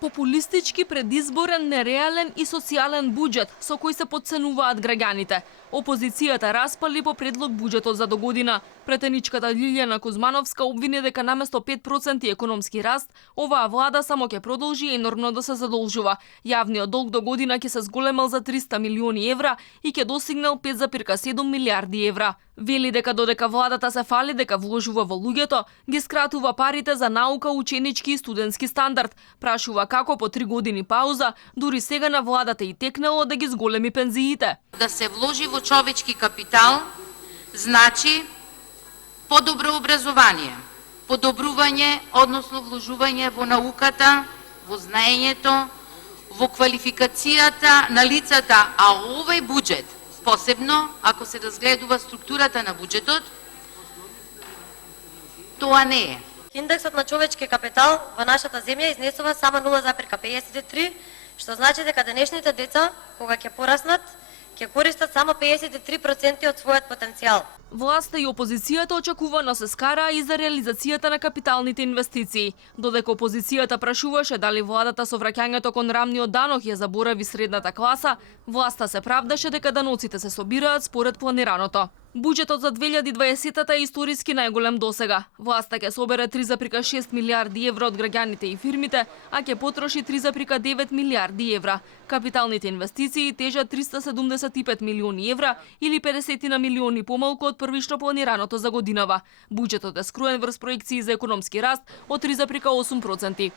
Популистички, предизборен, нереален и социјален буџет со кој се потценуваат граѓаните. Опозицијата распали по предлог буџетот за догодина. Претеничката Лилјана Кузмановска обвини дека наместо 5% економски раст, оваа влада само ќе продолжи енормно да се задолжува. Јавниот долг до година ќе се зголемал за 300 милиони евра и ќе достигнал 5,7 милиарди евра. Вели дека додека владата се фали дека вложува во луѓето, ги скратува парите за наука, ученички и студентски стандард. Прашува како по 3 години пауза, дури сега на владата и текнало да ги зголеми пензиите. Да се вложи во човечки капитал значи подобро образование, подобрување, односно вложување во науката, во знаењето, во квалификацијата на лицата, а овој буџет, посебно ако се разгледува структурата на буџетот, тоа не е. Индексот на човечки капитал во нашата земја изнесува само 0,53, што значи дека денешните деца, кога ќе пораснат, ќе користат само 53% од својот потенцијал. Власта и опозицијата очекувано се скараа и за реализацијата на капиталните инвестиции. Додека опозицијата прашуваше дали владата со враќањето кон рамниот данок ја заборави средната класа, власта се правдаше дека даноците се собираат според планираното. Буџетот за 2020-та е историски најголем досега. Власта ќе собере 3,6 милиарди евра од граѓаните и фирмите, а ќе потроши 3,9 милиарди евра. Капиталните инвестиции тежат 375 милиони евра или 50 на милиони помалку од првично планираното за годинава. Буџетот е скроен врз проекции за економски раст од 3,8%.